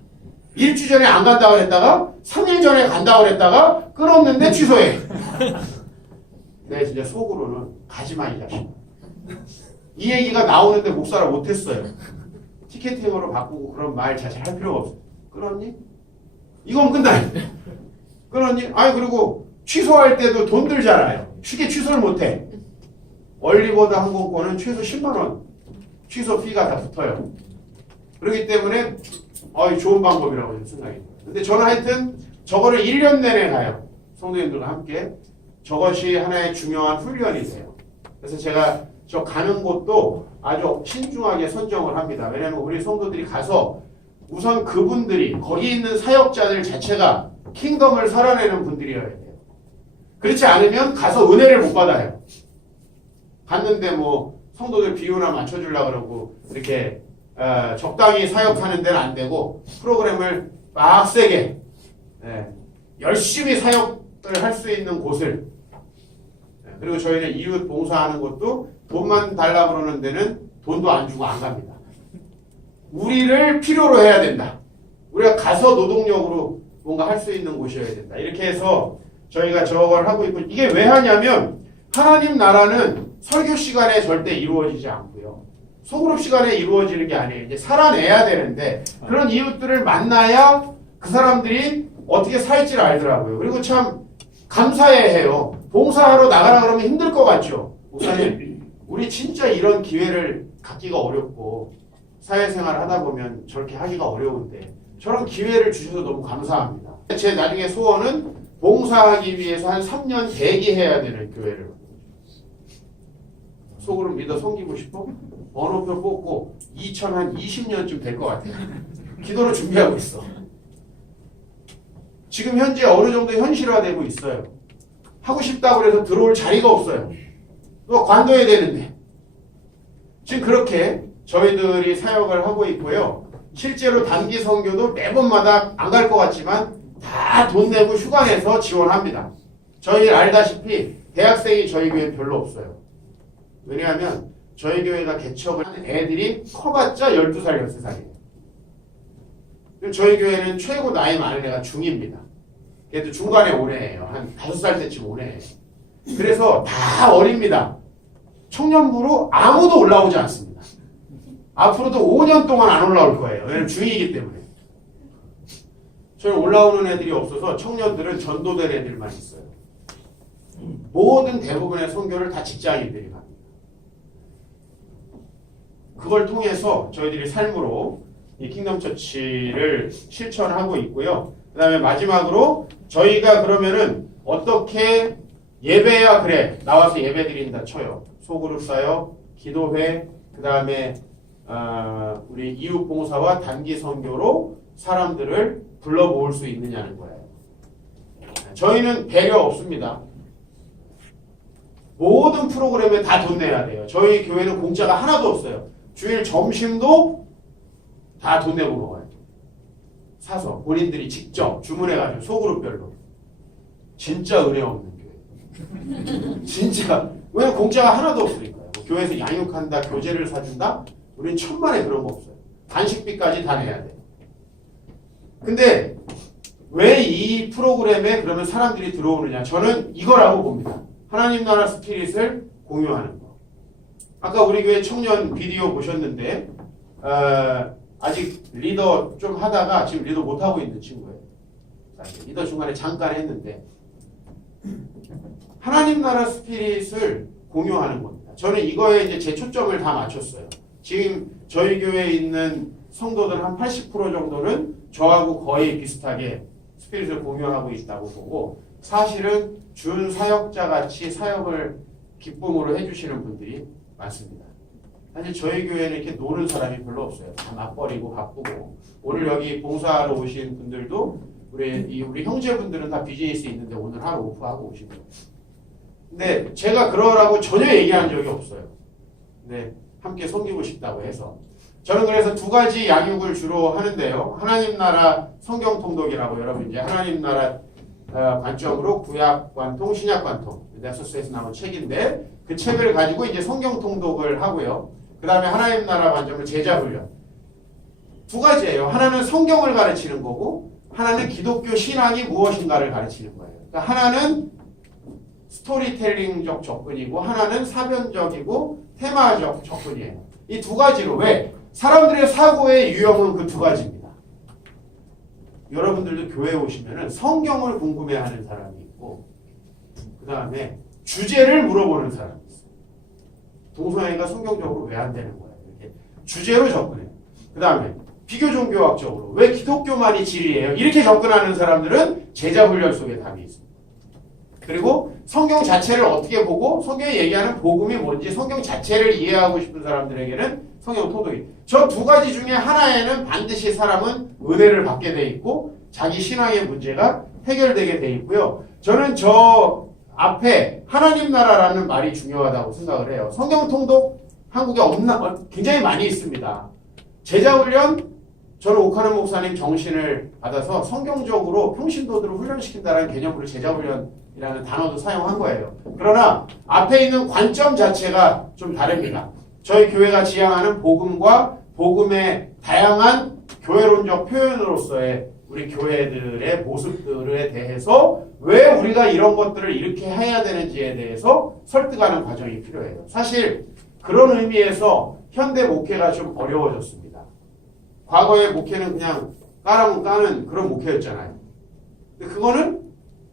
1주 전에 안 간다 그랬다가 3일 전에 간다 그랬다가 끊었는데 취소해. 내가 진짜 속으로는 가지마 이 자식. 이 얘기가 나오는데 목사를 못했어요. 티켓팅으로 바꾸고 그런 말 자체를 할 필요가 없어. 끊었니? 이건 끝나는데. 끊었니? 아니 그리고 취소할 때도 돈 들잖아요. 쉽게 취소를 못해. 얼리버드 항공권은 최소 10만 원 취소 피가 다 붙어요. 그렇기 때문에 좋은 방법이라고 생각이 들어요. 근데 저는 하여튼 저거를 1년 내내 가요. 성도님들과 함께. 저것이 하나의 중요한 훈련이 돼요. 그래서 제가 저 가는 곳도 아주 신중하게 선정을 합니다. 왜냐하면 우리 성도들이 가서 우선 그분들이 거기 있는 사역자들 자체가 킹덤을 살아내는 분들이어야 돼요. 그렇지 않으면 가서 은혜를 못 받아요. 갔는데 뭐 성도들 비유나 맞춰주려고 그러고 이렇게 적당히 사역하는 데는 안 되고 프로그램을 빡세게 열심히 사역을 할 수 있는 곳을 그리고 저희는 이웃 봉사하는 것도 돈만 달라고 그러는 데는 돈도 안 주고 안 갑니다. 우리를 필요로 해야 된다. 우리가 가서 노동력으로 뭔가 할 수 있는 곳이어야 된다. 이렇게 해서 저희가 저걸 하고 있고 이게 왜 하냐면 하나님 나라는 설교 시간에 절대 이루어지지 않고요. 소그룹 시간에 이루어지는 게 아니에요. 이제 살아내야 되는데 그런 이웃들을 만나야 그 사람들이 어떻게 살지를 알더라고요. 그리고 참 감사해해요. 봉사하러 나가라 그러면 힘들 것 같죠. 목사님, 우리 진짜 이런 기회를 갖기가 어렵고 사회생활 하다 보면 저렇게 하기가 어려운데 저런 기회를 주셔서 너무 감사합니다. 제 나중에 소원은 봉사하기 위해서 한 3년 대기해야 되는 교회를 소그룹 리더 섬기고 싶어? 번호표 뽑고 2020년쯤 될 것 같아요. 기도로 준비하고 있어. 지금 현재 어느 정도 현실화되고 있어요. 하고 싶다고 해서 들어올 자리가 없어요. 또 관둬야 되는데. 지금 그렇게 저희들이 사역을 하고 있고요. 실제로 단기 선교도 매번마다 안 갈 것 같지만 다 돈 내고 휴가 내서 지원합니다. 저희 알다시피 대학생이 저희 교회 별로 없어요. 왜냐하면 저희 교회가 개척을 하는 애들이 커봤자 12살, 13살이에요. 저희 교회는 최고 나이 많은 애가 중2입니다. 걔도 중간에 오래해요. 한 5살 때쯤 오래해요. 그래서 다 어립니다. 청년부로 아무도 올라오지 않습니다. 앞으로도 5년 동안 안 올라올 거예요. 왜냐면 중2이기 때문에. 저는 올라오는 애들이 없어서 청년들은 전도될 애들만 있어요. 모든 대부분의 선교를 다 직장인들이 갑니다. 그걸 통해서 저희들이 삶으로 이 킹덤 처치를 실천하고 있고요. 그 다음에 마지막으로 저희가 그러면은 어떻게 예배야 그래 나와서 예배 드린다 쳐요. 소그룹 사역, 기도회, 그 다음에 우리 이웃 봉사와 단기 선교로 사람들을 불러 모을 수 있느냐는 거예요. 저희는 배려 없습니다. 모든 프로그램에 다 돈 내야 돼요. 저희 교회는 공짜가 하나도 없어요. 주일 점심도 다 돈 내고 먹어요. 사서 본인들이 직접 주문해가지고 소그룹별로. 진짜 은혜 없는 교회. 진짜. 왜냐면 공짜가 하나도 없으니까요. 뭐 교회에서 양육한다, 교재를 사준다. 우리는 천만에 그런 거 없어요. 간식비까지 다 내야 돼요. 근데 왜 이 프로그램에 그러면 사람들이 들어오느냐? 저는 이거라고 봅니다. 하나님 나라 스피릿을 공유하는 거. 아까 우리 교회 청년 비디오 보셨는데 아직 리더 좀 하다가 지금 리더 못하고 있는 친구예요. 리더 중간에 잠깐 했는데 하나님 나라 스피릿을 공유하는 겁니다. 저는 이거에 이제 제 초점을 다 맞췄어요. 지금 저희 교회에 있는 성도들 한 80% 정도는 저하고 거의 비슷하게 스피릿을 공유하고 있다고 보고 사실은 준 사역자 같이 사역을 기쁨으로 해주시는 분들이 많습니다. 사실 저희 교회는 이렇게 노는 사람이 별로 없어요. 다 맞벌이고 바쁘고 오늘 여기 봉사하러 오신 분들도 우리 형제분들은 다 비즈니스 있는데 오늘 하루 오프하고 오신 거예요. 근데 제가 그러라고 전혀 얘기한 적이 없어요. 근데 함께 섬기고 싶다고 해서 저는 그래서 두 가지 양육을 주로 하는데요. 하나님 나라 성경 통독이라고 여러분 이제 하나님 나라 관점으로 구약 관통, 신약 관통 넥서스에서 나온 책인데 그 책을 가지고 이제 성경 통독을 하고요. 그 다음에 하나님 나라 관점을 제자 훈련. 두 가지예요. 하나는 성경을 가르치는 거고 하나는 기독교 신앙이 무엇인가를 가르치는 거예요. 그러니까 하나는 스토리텔링적 접근이고 하나는 사변적이고 테마적 접근이에요. 이 두 가지로 왜? 사람들의 사고의 유형은 그 두 가지입니다. 여러분들도 교회에 오시면은 성경을 궁금해하는 사람이 있고 그 다음에 주제를 물어보는 사람이 있어요. 동성애가 성경적으로 왜 안 되는 거예요? 이렇게 주제로 접근해요. 그 다음에 비교종교학적으로 왜 기독교만이 진리예요? 이렇게 접근하는 사람들은 제자 훈련 속에 답이 있습니다. 그리고 성경 자체를 어떻게 보고 성경이 얘기하는 복음이 뭔지 성경 자체를 이해하고 싶은 사람들에게는 성경 토독이. 저 두 가지 중에 하나에는 반드시 사람은 은혜를 받게 돼 있고 자기 신앙의 문제가 해결되게 돼 있고요. 저는 저 앞에 하나님 나라라는 말이 중요하다고 생각을 해요. 성경 통독 한국에 굉장히 많이 있습니다. 제자훈련, 저는 오카는 목사님 정신을 받아서 성경적으로 평신도들을 훈련시킨다는 개념으로 제자훈련이라는 단어도 사용한 거예요. 그러나 앞에 있는 관점 자체가 좀 다릅니다. 저희 교회가 지향하는 복음과 복음의 다양한 교회론적 표현으로서의 우리 교회들의 모습들에 대해서 왜 우리가 이런 것들을 이렇게 해야 되는지에 대해서 설득하는 과정이 필요해요. 사실 그런 의미에서 현대 목회가 좀 어려워졌습니다. 과거의 목회는 그냥 까라면 까는 그런 목회였잖아요. 근데 그거는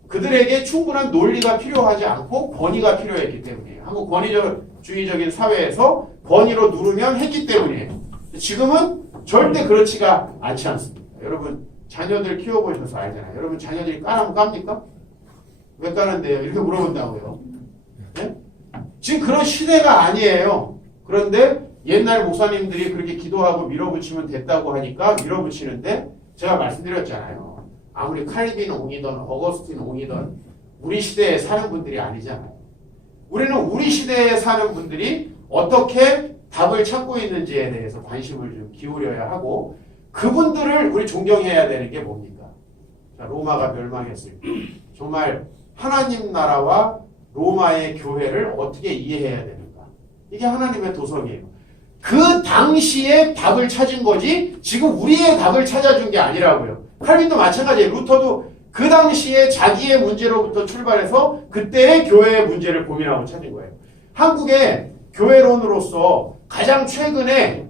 그들에게 충분한 논리가 필요하지 않고 권위가 필요했기 때문이에요. 한국 권위주의적인 사회에서 권위로 누르면 했기 때문이에요. 지금은 절대 그렇지가 않지 않습니다. 여러분 자녀들 키워보셔서 알잖아요. 여러분 자녀들이 까라면 깝니까? 왜 까는데요? 이렇게 물어본다고요. 네? 지금 그런 시대가 아니에요. 그런데 옛날 목사님들이 그렇게 기도하고 밀어붙이면 됐다고 하니까 밀어붙이는데 제가 말씀드렸잖아요. 아무리 칼빈 옹이든 어거스틴 옹이든 우리 시대에 사는 분들이 아니잖아요. 우리는 우리 시대에 사는 분들이 어떻게 답을 찾고 있는지에 대해서 관심을 좀 기울여야 하고 그분들을 우리 존경해야 되는 게 뭡니까? 자, 로마가 멸망했을 때 정말 하나님 나라와 로마의 교회를 어떻게 이해해야 되는가? 이게 하나님의 도성이에요. 그 당시에 답을 찾은 거지 지금 우리의 답을 찾아준 게 아니라고요. 칼빈도 마찬가지예요. 루터도 그 당시에 자기의 문제로부터 출발해서 그때의 교회의 문제를 고민하고 찾은 거예요. 한국의 교회론으로서 가장 최근에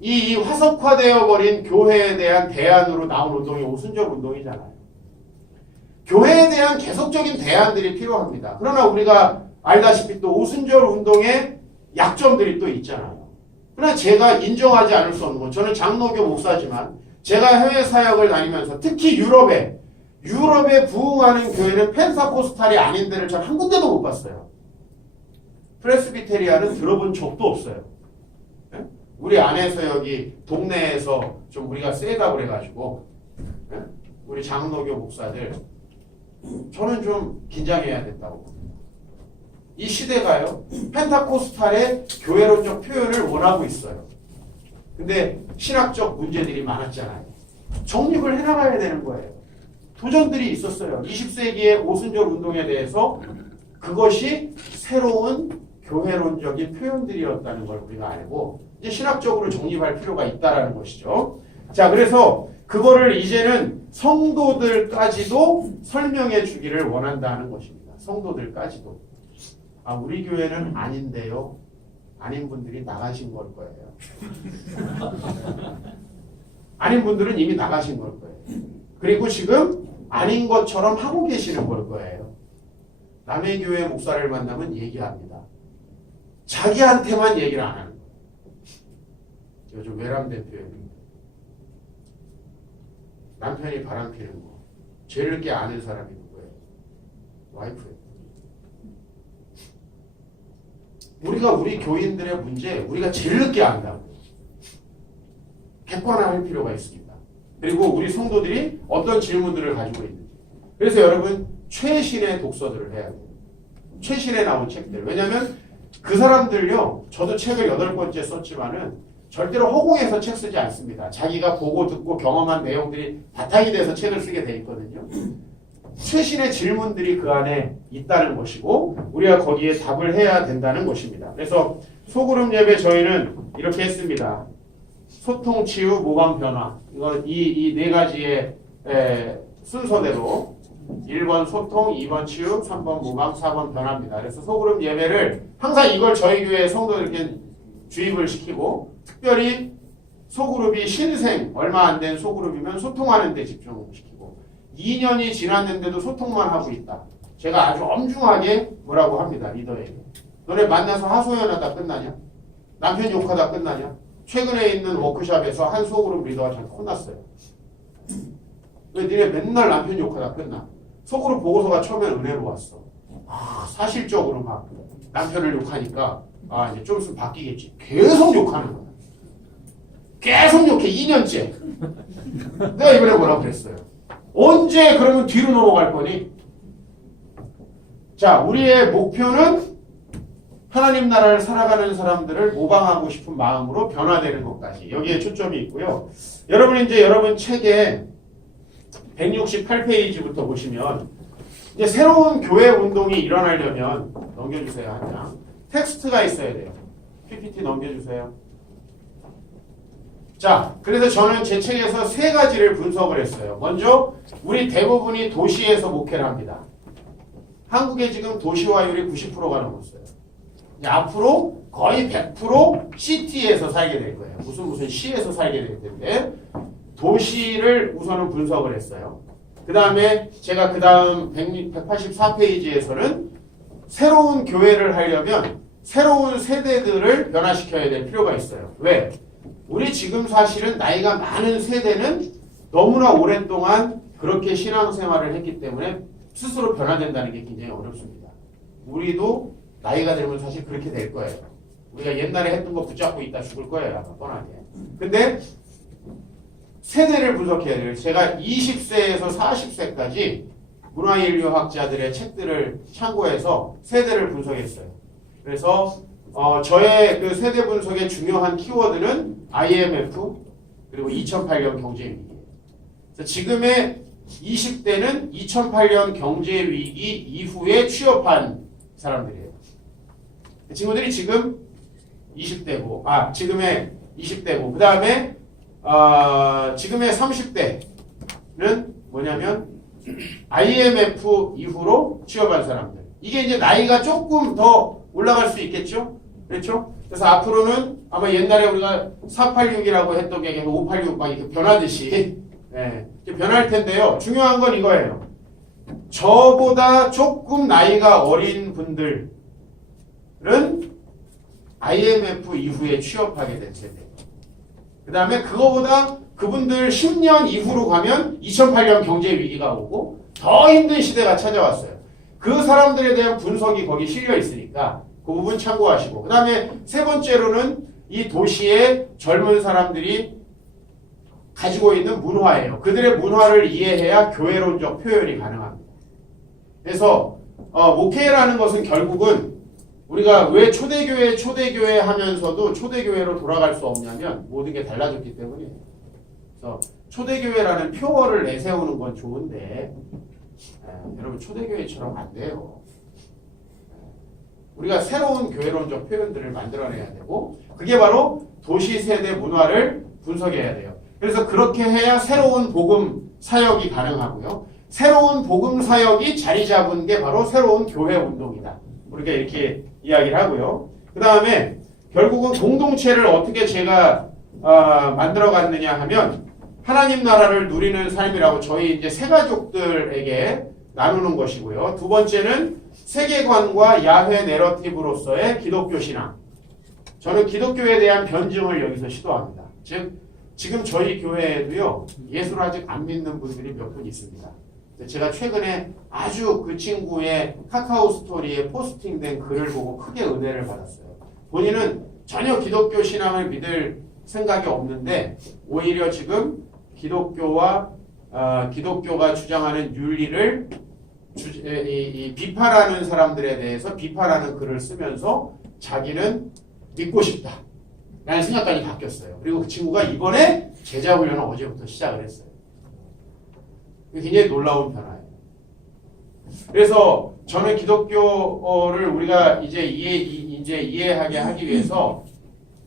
이 화석화되어 버린 교회에 대한 대안으로 나온 운동이 오순절 운동이잖아요. 교회에 대한 계속적인 대안들이 필요합니다. 그러나 우리가 알다시피 또 오순절 운동의 약점들이 또 있잖아요. 그러나 제가 인정하지 않을 수 없는 건 저는 장로교 목사지만 제가 해외 사역을 다니면서 특히 유럽에 부흥하는 교회는 펜사코스탈이 아닌 데를 전 한 군데도 못 봤어요. 프레스비테리아는 들어본 적도 없어요. 네? 우리 안에서 여기 동네에서 좀 우리가 세다 그래가지고 네? 우리 장로교 목사들 저는 좀 긴장해야 된다고 봅니다. 이 시대가요 펜타코스탈의 교회론적 표현을 원하고 있어요. 근데 신학적 문제들이 많았잖아요. 정립을 해나가야 되는 거예요. 도전들이 있었어요. 20세기의 오순절 운동에 대해서 그것이 새로운 교회론적인 표현들이었다는 걸 우리가 알고 이제 신학적으로 정립할 필요가 있다는 것이죠. 자, 그래서 그거를 이제는 성도들까지도 설명해 주기를 원한다는 것입니다. 성도들까지도. 아, 우리 교회는 아닌데요. 아닌 분들이 나가신 걸 거예요. 아닌 분들은 이미 나가신 걸 거예요. 그리고 지금 아닌 것처럼 하고 계시는 걸 거예요. 남의 교회 목사를 만나면 얘기합니다. 자기한테만 얘기를 안 하는 거예요. 요즘 외람된 표현입니다. 남편이 바람피는 거. 제일 늦게 아는 사람이 누구예요? 와이프예요. 우리가 우리 교인들의 문제, 우리가 제일 늦게 안다고. 객관화할 필요가 있습니다. 그리고 우리 성도들이 어떤 질문들을 가지고 있는지. 그래서 여러분, 최신의 독서들을 해야 돼요. 최신에 나온 책들. 왜냐하면 그 사람들요, 저도 책을 8번째 썼지만은 절대로 허공에서 책 쓰지 않습니다. 자기가 보고 듣고 경험한 내용들이 바탕이 돼서 책을 쓰게 돼 있거든요. 최신의 질문들이 그 안에 있다는 것이고 우리가 거기에 답을 해야 된다는 것입니다. 그래서 소그룹 예배 저희는 이렇게 했습니다. 소통, 치유, 모방, 변화. 이 네 가지의 순서대로 1번 소통, 2번 치유, 3번 모방, 4번 변화입니다. 그래서 소그룹 예배를 항상 이걸 저희 교회 성도들께 주입을 시키고 특별히 소그룹이 신생, 얼마 안 된 소그룹이면 소통하는 데 집중시키고 2년이 지났는데도 소통만 하고 있다. 제가 아주 엄중하게 뭐라고 합니다. 리더에게. 너네 만나서 하소연하다 끝나냐? 남편 욕하다 끝나냐? 최근에 있는 워크숍에서 한 소그룹 리더가 저한테 혼났어요. 왜 니네 맨날 남편 욕하다 끝나? 속으로 보고서가 처음엔 은혜로웠어. 사실적으로 막 남편을 욕하니까 이제 좀 있으면 바뀌겠지. 계속 욕하는 거야. 계속 욕해. 2년째. 내가 이번에 뭐라고 그랬어요. 언제 그러면 뒤로 넘어갈 거니? 자, 우리의 목표는 하나님 나라를 살아가는 사람들을 모방하고 싶은 마음으로 변화되는 것까지. 여기에 초점이 있고요. 여러분 이제 여러분 책에 168페이지부터 보시면 이제 새로운 교회 운동이 일어나려면 넘겨주세요. 한 장. 텍스트가 있어야 돼요. PPT 넘겨주세요. 자, 그래서 저는 제 책에서 세 가지를 분석을 했어요. 먼저 우리 대부분이 도시에서 목회를 합니다. 한국에 지금 도시화율이 90%가 넘었어요. 앞으로 거의 100% 시티에서 살게 될 거예요. 무슨 시에서 살게 될 텐데 도시를 우선은 분석을 했어요. 그 다음에 제가 그 다음 184페이지에서는 새로운 교회를 하려면 새로운 세대들을 변화시켜야 될 필요가 있어요. 왜? 우리 지금 사실은 나이가 많은 세대는 너무나 오랫동안 그렇게 신앙생활을 했기 때문에 스스로 변화된다는 게 굉장히 어렵습니다. 우리도 나이가 들면 사실 그렇게 될 거예요. 우리가 옛날에 했던 거 붙잡고 있다 죽을 거예요. 아마 뻔하게. 근데 세대를 분석해야 돼요. 제가 20세에서 40세까지 문화인류학자들의 책들을 참고해서 세대를 분석했어요. 그래서 저의 그 세대 분석의 중요한 키워드는 IMF 그리고 2008년 경제위기예요. 그래서 지금의 20대는 2008년 경제위기 이후에 취업한 사람들이에요. 친구들이 지금 20대고, 지금의 20대고, 그 다음에 지금의 30대는 뭐냐면 IMF 이후로 취업한 사람들. 이게 이제 나이가 조금 더 올라갈 수 있겠죠? 그렇죠? 그래서 앞으로는 아마 옛날에 우리가 486이라고 했던 게 586 막 이렇게 변하듯이 변할 텐데요. 중요한 건 이거예요. 저보다 조금 나이가 어린 분들은 IMF 이후에 취업하게 된 세대. 그 다음에 그거보다 그분들 10년 이후로 가면 2008년 경제 위기가 오고 더 힘든 시대가 찾아왔어요. 그 사람들에 대한 분석이 거기 실려 있으니까 그 부분 참고하시고, 그 다음에 세 번째로는 이 도시의 젊은 사람들이 가지고 있는 문화예요. 그들의 문화를 이해해야 교회론적 표현이 가능합니다. 그래서 목회라는 것은 결국은 우리가 왜 초대교회 하면서도 초대교회로 돌아갈 수 없냐면 모든 게 달라졌기 때문이에요. 그래서 초대교회라는 표어를 내세우는 건 좋은데 여러분 초대교회처럼 안 돼요. 우리가 새로운 교회론적 표현들을 만들어내야 되고 그게 바로 도시세대 문화를 분석해야 돼요. 그래서 그렇게 해야 새로운 복음 사역이 가능하고요. 새로운 복음 사역이 자리 잡은 게 바로 새로운 교회 운동이다. 우리가 이렇게 이야기를 하고요. 그 다음에 결국은 공동체를 어떻게 제가 만들어갔느냐 하면 하나님 나라를 누리는 삶이라고 저희 이제 새가족들에게 나누는 것이고요. 두 번째는 세계관과 야훼 내러티브로서의 기독교 신앙. 저는 기독교에 대한 변증을 여기서 시도합니다. 즉 지금 저희 교회에도요 예수를 아직 안 믿는 분들이 몇 분 있습니다. 제가 최근에 아주 그 친구의 카카오 스토리에 포스팅된 글을 보고 크게 은혜를 받았어요. 본인은 전혀 기독교 신앙을 믿을 생각이 없는데 오히려 지금 기독교가 주장하는 윤리를 비판하는 사람들에 대해서 비판하는 글을 쓰면서 자기는 믿고 싶다 라는 생각까지 바뀌었어요. 그리고 그 친구가 이번에 제자훈련을 어제부터 시작을 했어요. 굉장히 놀라운 변화예요. 그래서 저는 기독교를 우리가 이제 이해하게 하기 위해서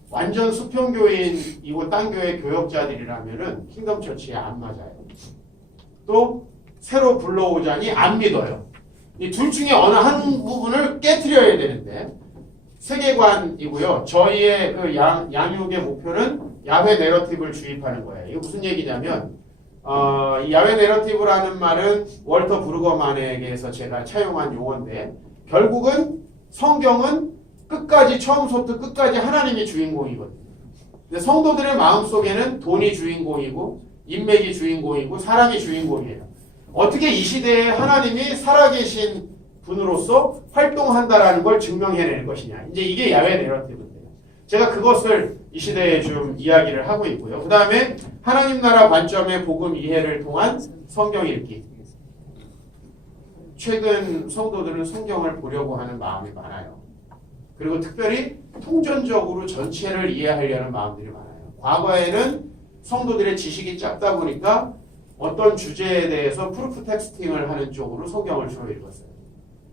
완전 수평교인이고 딴 교회 교역자들이라면은 킹덤 처치에 안 맞아요. 또 새로 불러오자니 안 믿어요. 이 둘 중에 어느 한 부분을 깨트려야 되는데 세계관이고요. 저희의 그 양육의 목표는 야훼 내러티브를 주입하는 거예요. 이거 무슨 얘기냐면 이 야훼 내러티브라는 말은 월터 브루거만에게서 제가 차용한 용어인데 결국은 성경은 끝까지 처음부터 끝까지 하나님이 주인공이거든요. 근데 성도들의 마음속에는 돈이 주인공이고 인맥이 주인공이고 사랑이 주인공이에요. 어떻게 이 시대에 하나님이 살아계신 분으로서 활동한다라는 걸 증명해낼 것이냐. 이제 이게 야훼 내러티브인데요. 제가 그것을 이 시대에 좀 이야기를 하고 있고요. 그 다음에 하나님 나라 관점의 복음 이해를 통한 성경 읽기. 최근 성도들은 성경을 보려고 하는 마음이 많아요. 그리고 특별히 통전적으로 전체를 이해하려는 마음들이 많아요. 과거에는 성도들의 지식이 짧다 보니까 어떤 주제에 대해서 프루프 텍스팅을 하는 쪽으로 성경을 주로 읽었어요.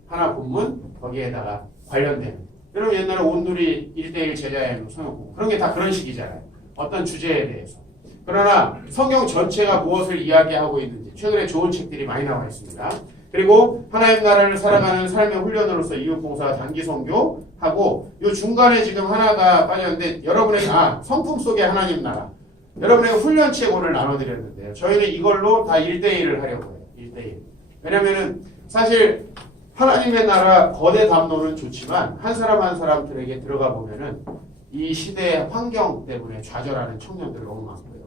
하나 본문 거기에다가 관련되는. 여러분 옛날에 온누리 1대1 제자의 성경 공부 그런 게 다 그런 식이잖아요. 어떤 주제에 대해서. 그러나 성경 전체가 무엇을 이야기하고 있는지 최근에 좋은 책들이 많이 나와 있습니다. 그리고 하나님 나라를 살아가는 삶의 훈련으로서 이웃봉사 단기선교하고 이 중간에 지금 하나가 빠졌는데 여러분의 성품 속의 하나님 나라 여러분의 훈련책 오늘 나눠드렸는데요. 저희는 이걸로 다 1대1을 하려고 해요. 1대1. 왜냐면은 사실 하나님의 나라 거대 담론은 좋지만 한 사람 한 사람들에게 들어가 보면은 이 시대의 환경 때문에 좌절하는 청년들 너무 많고요.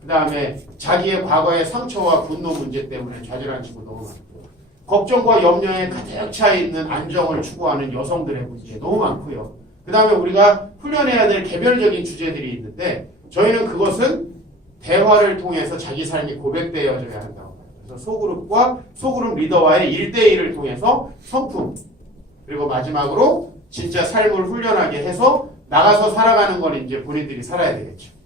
그 다음에 자기의 과거의 상처와 분노 문제 때문에 좌절하는 친구 너무 많고요. 걱정과 염려에 가득 차 있는 안정을 추구하는 여성들의 문제 너무 많고요. 그 다음에 우리가 훈련해야 될 개별적인 주제들이 있는데 저희는 그것은 대화를 통해서 자기 삶이 고백되어져야 한다고 봐요. 그래서 소그룹과 소그룹 리더와의 1대1을 통해서 성품 그리고 마지막으로 진짜 삶을 훈련하게 해서 나가서 살아가는 건 이제 본인들이 살아야 되겠죠.